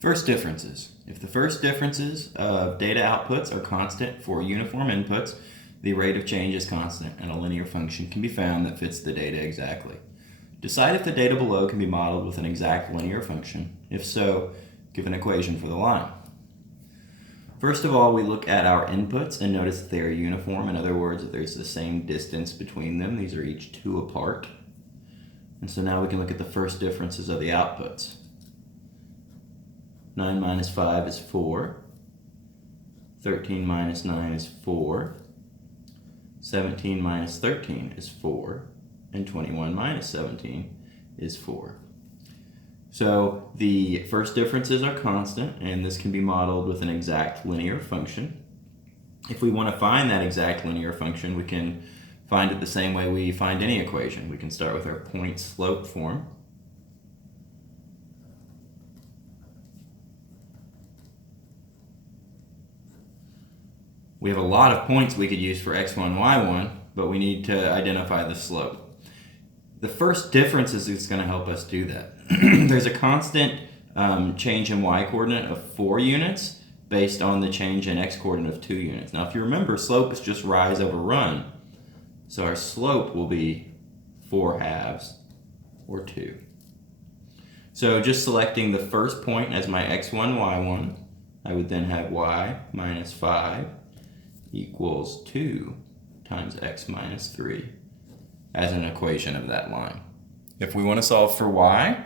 First differences. If the first differences of data outputs are constant for uniform inputs, the rate of change is constant and a linear function can be found that fits the data exactly. Decide if the data below can be modeled with an exact linear function. If so, give an equation for the line. First of all, we look at our inputs and notice that they are uniform. In other words, that there's the same distance between them. These are each 2 apart. And so now we can look at the first differences of the outputs. 9 minus 5 is 4. 13 minus 9 is 4. 17 minus 13 is 4. And 21 minus 17 is 4. So the first differences are constant, and this can be modeled with an exact linear function. If we want to find that exact linear function, we can find it the same way we find any equation. We can start with our point-slope form. We have a lot of points we could use for x1, y1, but we need to identify the slope. The first differences is going to help us do that. There's a constant change in y-coordinate of 4 units based on the change in x-coordinate of 2 units. Now, if you remember, slope is just rise over run. So our slope will be 4/2, or 2. So just selecting the first point as my x1, y1, I would then have y minus 5 equals 2 times x minus 3 as an equation of that line. If we want to solve for y,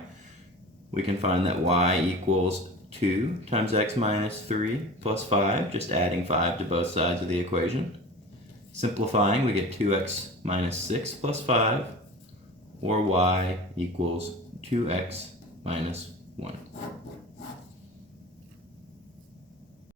we can find that y equals 2 times x minus 3 plus 5, just adding 5 to both sides of the equation. Simplifying, we get 2x minus 6 plus 5, or y equals 2x minus 1.